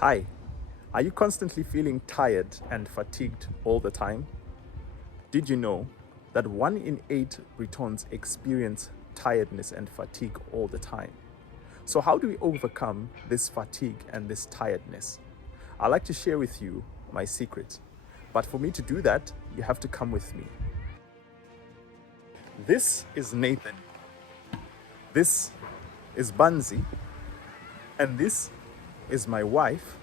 Hi, are you constantly feeling tired and fatigued all the time? Did you know that 1 in 8 Britons experience tiredness and fatigue all the time? So, how do we overcome this fatigue and this tiredness? I'd like to share with you my secret. But for me to do that, you have to come with me. This is Nathan. This is Banzi. And this is my wife,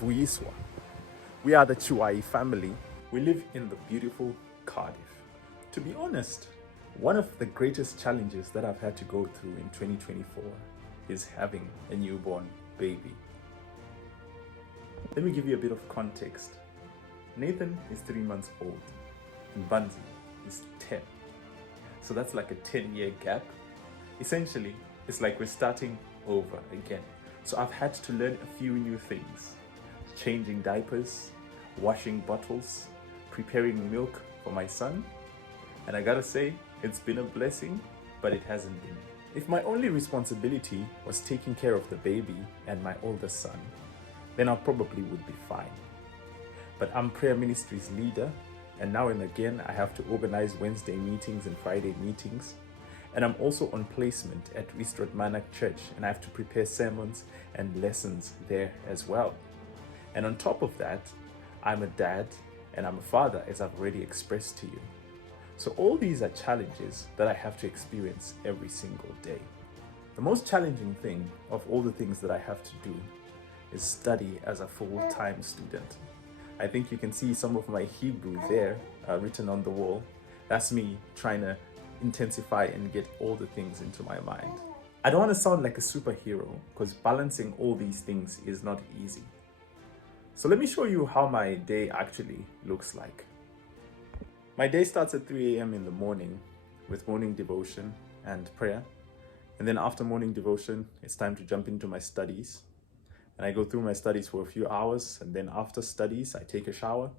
Vuyiswa. We are the Chuai family. We live in the beautiful Cardiff. To be honest, one of the greatest challenges that I've had to go through in 2024 is having a newborn baby. Let me give you a bit of context. Nathan is 3 months old and Banzi is 10. So that's like a 10-year gap. Essentially, it's like we're starting over again. So I've had to learn a few new things. Changing diapers, washing bottles, preparing milk for my son. And I gotta say, it's been a blessing, but it hasn't been. If my only responsibility was taking care of the baby and my oldest son, then I probably would be fine. But I'm prayer ministries leader, and now and again I have to organize Wednesday meetings and Friday meetings. And I'm also on placement at Restored Manor Church, and I have to prepare sermons and lessons there as well. And on top of that, I'm a dad and I'm a father, as I've already expressed to you. So all these are challenges that I have to experience every single day. The most challenging thing of all the things that I have to do is study as a full-time student. I think you can see some of my Hebrew there written on the wall. That's me trying to intensify and get all the things into my mind. I don't want to sound like a superhero because balancing all these things is not easy. So let me show you how my day actually looks like. My day starts at 3 a.m. in the morning with morning devotion and prayer. And then after morning devotion, it's time to jump into my studies. And I go through my studies for a few hours. And then after studies, I take a shower.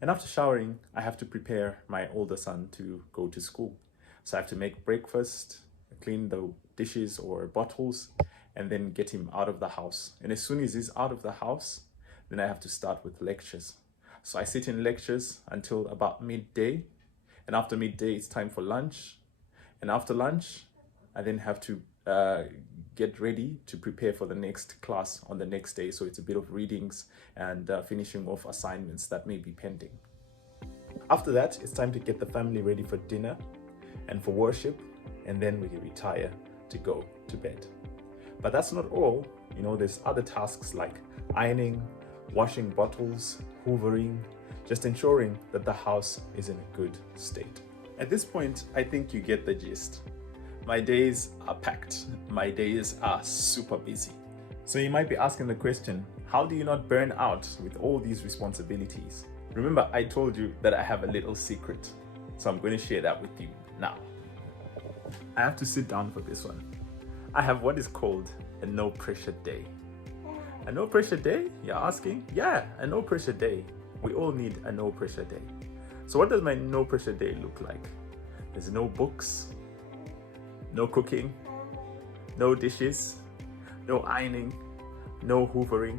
And after showering, I have to prepare my older son to go to school. So I have to make breakfast, clean the dishes or bottles, and then get him out of the house. And as soon as he's out of the house, then I have to start with lectures. So I sit in lectures until about midday. And after midday, it's time for lunch. And after lunch, I then have to get ready to prepare for the next class on the next day. So it's a bit of readings and finishing off assignments that may be pending. After that, it's time to get the family ready for dinner and for worship, and then we retire to go to bed. But that's not all. You know, there's other tasks like ironing, washing bottles, hoovering, just ensuring that the house is in a good state. At this point, I think you get the gist. My days are packed. My days are super busy. So you might be asking the question, how do you not burn out with all these responsibilities? Remember, I told you that I have a little secret. So I'm going to share that with you now. I have to sit down for this one. I have what is called a no pressure day. A no pressure day, you're asking? Yeah, a no pressure day. We all need a no pressure day. So what does my no pressure day look like? There's no books, no cooking, no dishes, no ironing, no hoovering,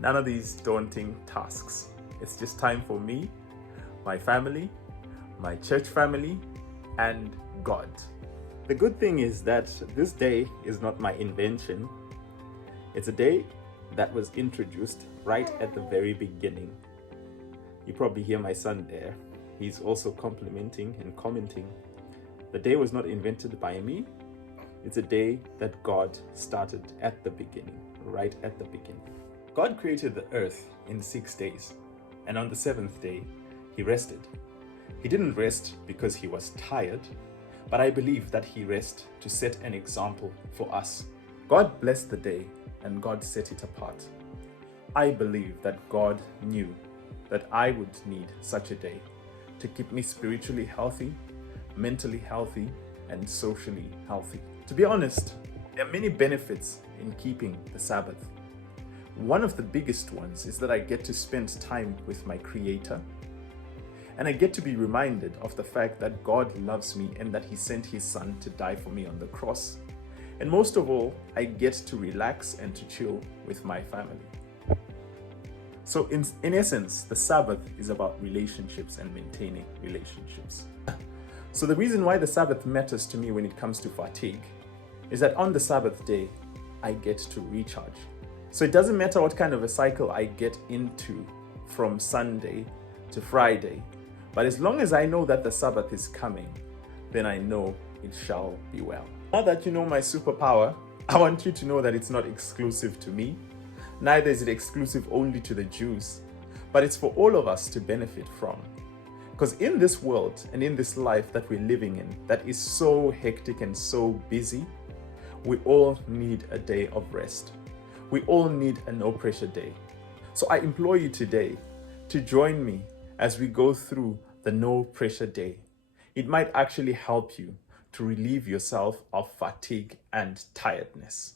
none of these daunting tasks. It's just time for me, my family, my church family, and God. The good thing is that this day is not my invention. It's a day that was introduced right at the very beginning. You probably hear my son there. He's also complimenting and commenting. The day was not invented by me. It's a day that God started at the beginning, right at the beginning. God created the earth in 6 days, and on the 7th day, he rested. He didn't rest because he was tired, but I believe that he rested to set an example for us. God blessed the day and God set it apart. I believe that God knew that I would need such a day to keep me spiritually healthy, mentally healthy, and socially healthy. To be honest, there are many benefits in keeping the Sabbath. One of the biggest ones is that I get to spend time with my Creator. And I get to be reminded of the fact that God loves me and that he sent his son to die for me on the cross. And most of all, I get to relax and to chill with my family. So in essence, the Sabbath is about relationships and maintaining relationships. So the reason why the Sabbath matters to me when it comes to fatigue is that on the Sabbath day, I get to recharge. So it doesn't matter what kind of a cycle I get into from Sunday to Friday, but as long as I know that the Sabbath is coming, then I know it shall be well. Now that you know my superpower, I want you to know that it's not exclusive to me. Neither is it exclusive only to the Jews, but it's for all of us to benefit from. Because in this world and in this life that we're living in, that is so hectic and so busy, we all need a day of rest. We all need a no pressure day. So I implore you today to join me as we go through the no pressure day. It might actually help you to relieve yourself of fatigue and tiredness.